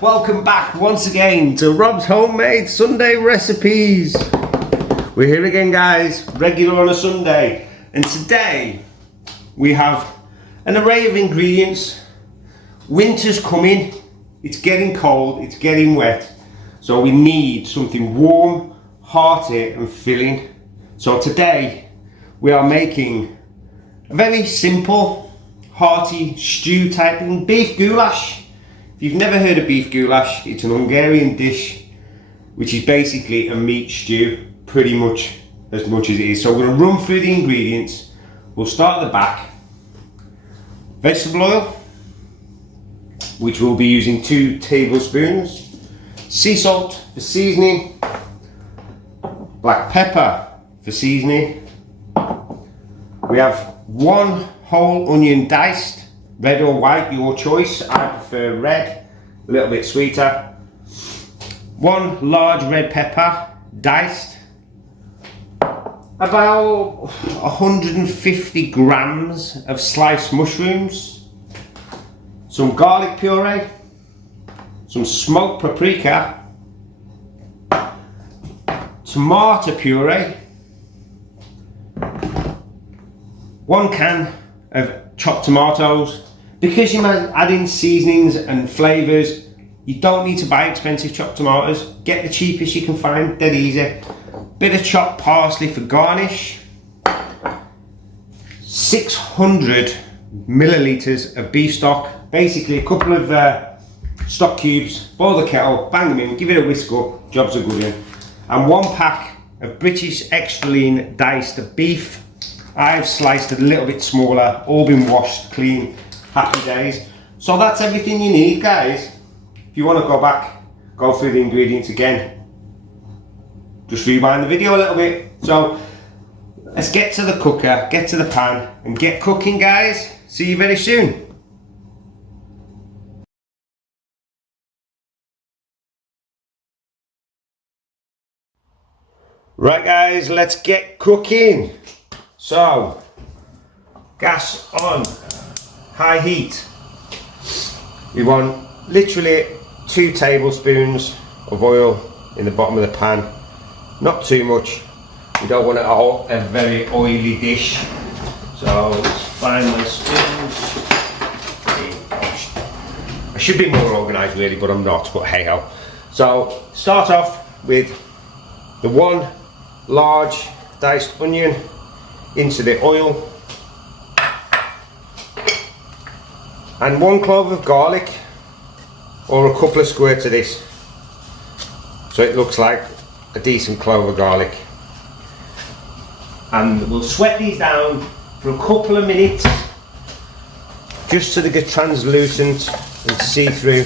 welcome back once again to Rob's Homemade Sunday Recipes. We're here again, guys, regular on a Sunday, and today we have an array of ingredients. Winter's coming, it's getting cold, it's getting wet, so we need something warm, hearty and filling. So today we are making a very simple, hearty stew type thing, beef goulash. If you've never heard of beef goulash, it's an Hungarian dish which is basically a meat stew, pretty much as it is. So we're going to run through the ingredients. We'll start at the back. Vegetable oil, which we'll be using 2 tablespoons. Sea salt for seasoning. Black pepper for seasoning. We have 1 whole onion diced, red or white, your choice. I prefer red, a little bit sweeter. 1 large red pepper, diced. About 150 grams of sliced mushrooms. Some garlic puree. Some smoked paprika. Tomato puree. 1 can of chopped tomatoes. Because you might add in seasonings and flavours, you don't need to buy expensive chopped tomatoes. Get the cheapest you can find, dead easy. Bit of chopped parsley for garnish. 600 millilitres of beef stock. Basically a couple of stock cubes, boil the kettle, bang them in, give it a whisk up, jobs are good in. And 1 pack of British extra lean diced beef. I've sliced it a little bit smaller, all been washed clean, happy days. So that's everything you need, guys. If you want to go back, go through the ingredients again, just rewind the video a little bit. So let's get to the cooker, get to the pan and get cooking, guys. See you very soon. Right, guys, let's get cooking. So, gas on, high heat. We want literally 2 tablespoons of oil in the bottom of the pan. Not too much. We don't want a very oily dish. So let's find my spoons. I should be more organised really, but I'm not, but hey ho. So start off with the 1 large diced onion into the oil. And 1 clove of garlic, or a couple of squirts of this. So it looks like a decent clove of garlic. And we'll sweat these down for a couple of minutes, just so they get translucent and see through.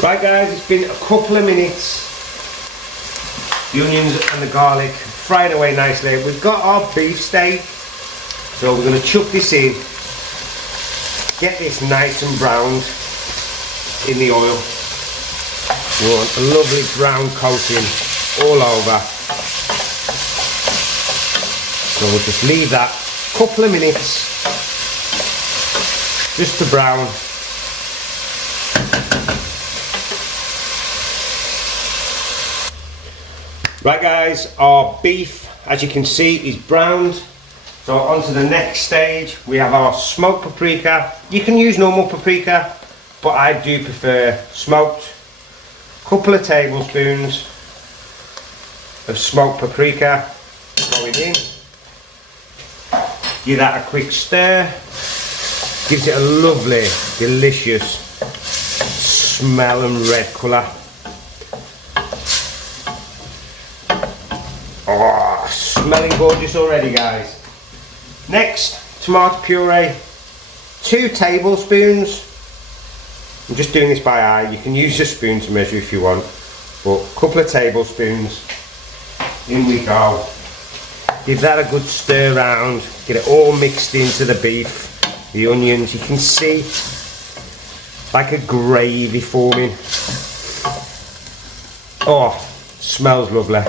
Right, guys, it's been a couple of minutes. The onions and the garlic fried away nicely. We've got our beef steak, so we're going to chuck this in, get this nice and browned in the oil. We want a lovely brown coating all over. So we'll just leave that a couple of minutes just to brown. Right, guys, our beef, as you can see, is browned. So on to the next stage, we have our smoked paprika. You can use normal paprika, but I do prefer smoked. Couple of tablespoons of smoked paprika going in. Give that a quick stir. Gives it a lovely, delicious smell and red colour. Oh, smelling gorgeous already, guys. Next, tomato puree, 2 tablespoons. I'm just doing this by eye. You can use your spoon to measure if you want, but a couple of tablespoons. In we go. Give that a good stir round. Get it all mixed into the beef, the onions. You can see like a gravy forming. Oh, Smells lovely.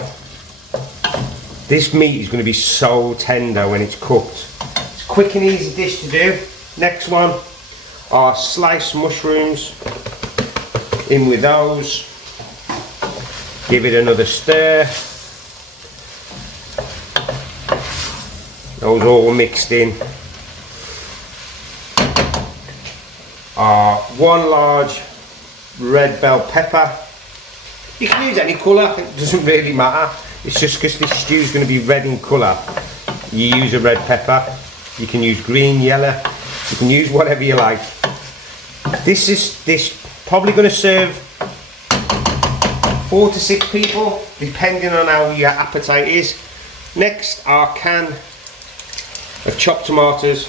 This meat is going to be so tender when it's cooked. It's a quick and easy dish to do. Next one are sliced mushrooms. In with those. Give it another stir. Those all mixed in. One large red bell pepper. You can use any colour, it doesn't really matter. It's just because this stew is going to be red in colour. You use a red pepper. You can use green, yellow. You can use whatever you like. This probably going to serve 4 to 6 people, depending on how your appetite is. Next, our can of chopped tomatoes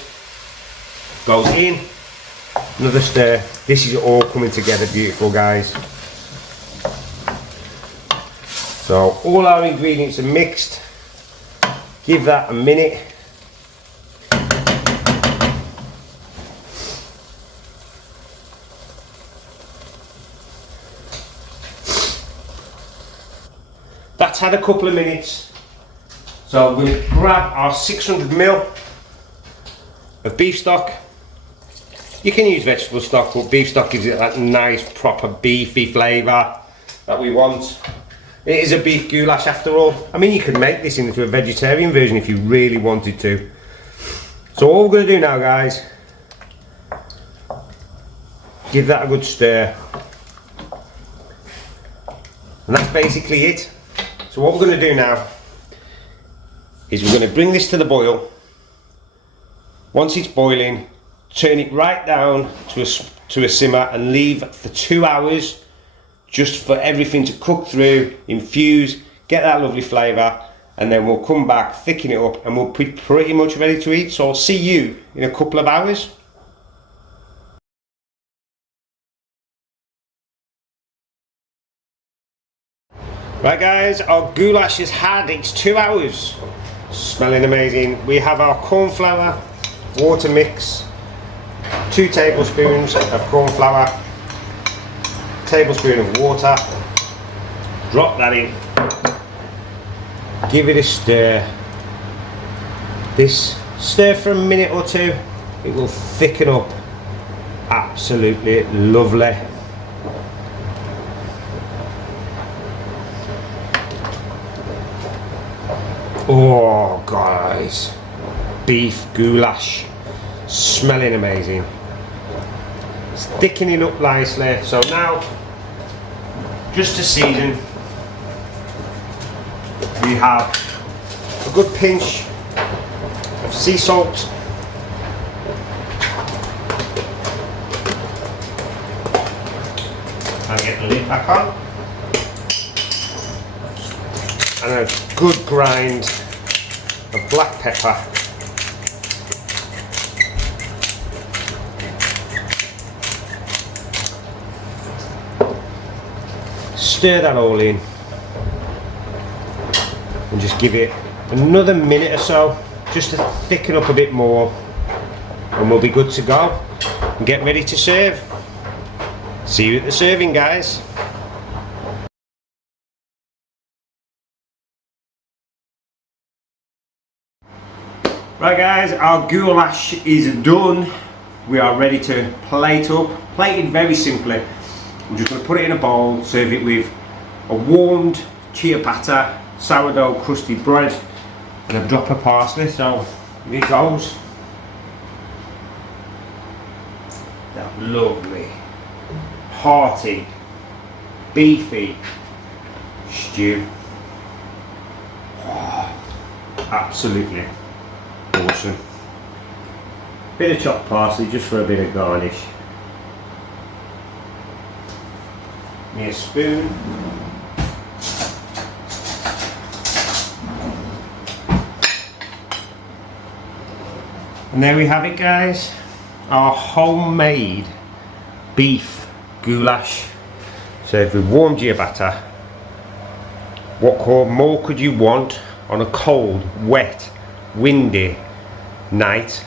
goes in. Another stir. This is all coming together beautiful, guys. So all our ingredients are mixed. Give that a minute. That's had a couple of minutes. So we'll grab our 600ml of beef stock. You can use vegetable stock, but beef stock gives it that nice proper beefy flavour that we want. It is a beef goulash after all. I mean, you could make this into a vegetarian version if you really wanted to. So all we're going to do now, guys, give that a good stir. And that's basically it. So what we're going to do now is we're going to bring this to the boil. Once it's boiling, turn it right down to a simmer and leave for 2 hours just for everything to cook through, infuse, get that lovely flavour, and then we'll come back, thicken it up, and we'll be pretty much ready to eat. So I'll see you in a couple of hours. Right guys, our goulash has had its 2 hours. Smelling amazing. We have our corn flour, water mix, 2 tablespoons of corn flour, tablespoon of water. Drop that in. Give it a stir. This stir for a minute or two. It will thicken up. Absolutely lovely. Oh guys, beef goulash, smelling amazing. It's thickening up nicely. So now, just to season, we have a good pinch of sea salt, and get the lid back on, and a good grind of black pepper. Stir that all in and just give it another minute or so just to thicken up a bit more, and we'll be good to go and get ready to serve. See you at the serving, guys. Right guys, our goulash is done. We are ready to plate up. Plated very simply. I'm just going to put it in a bowl, serve it with a warmed ciabatta, sourdough crusted bread, and a drop of parsley. So here it goes. That lovely, hearty, beefy stew. Oh, absolutely awesome. Bit of chopped parsley just for a bit of garnish. Me a spoon. And there we have it, guys. Our homemade beef goulash. So if we warmed ciabatta, what more could you want on a cold, wet, windy night?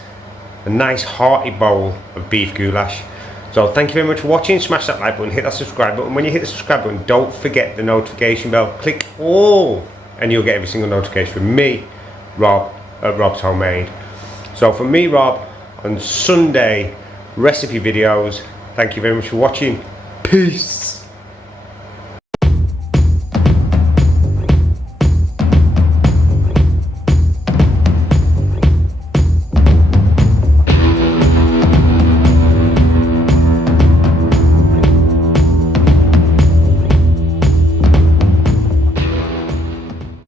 A nice hearty bowl of beef goulash. So thank you very much for watching. Smash that like button, hit that subscribe button. When you hit the subscribe button, don't forget the notification bell. Click all and you'll get every single notification from me, Rob, at Rob's Homemade. So from me, Rob, on Sunday recipe videos, thank you very much for watching. Peace.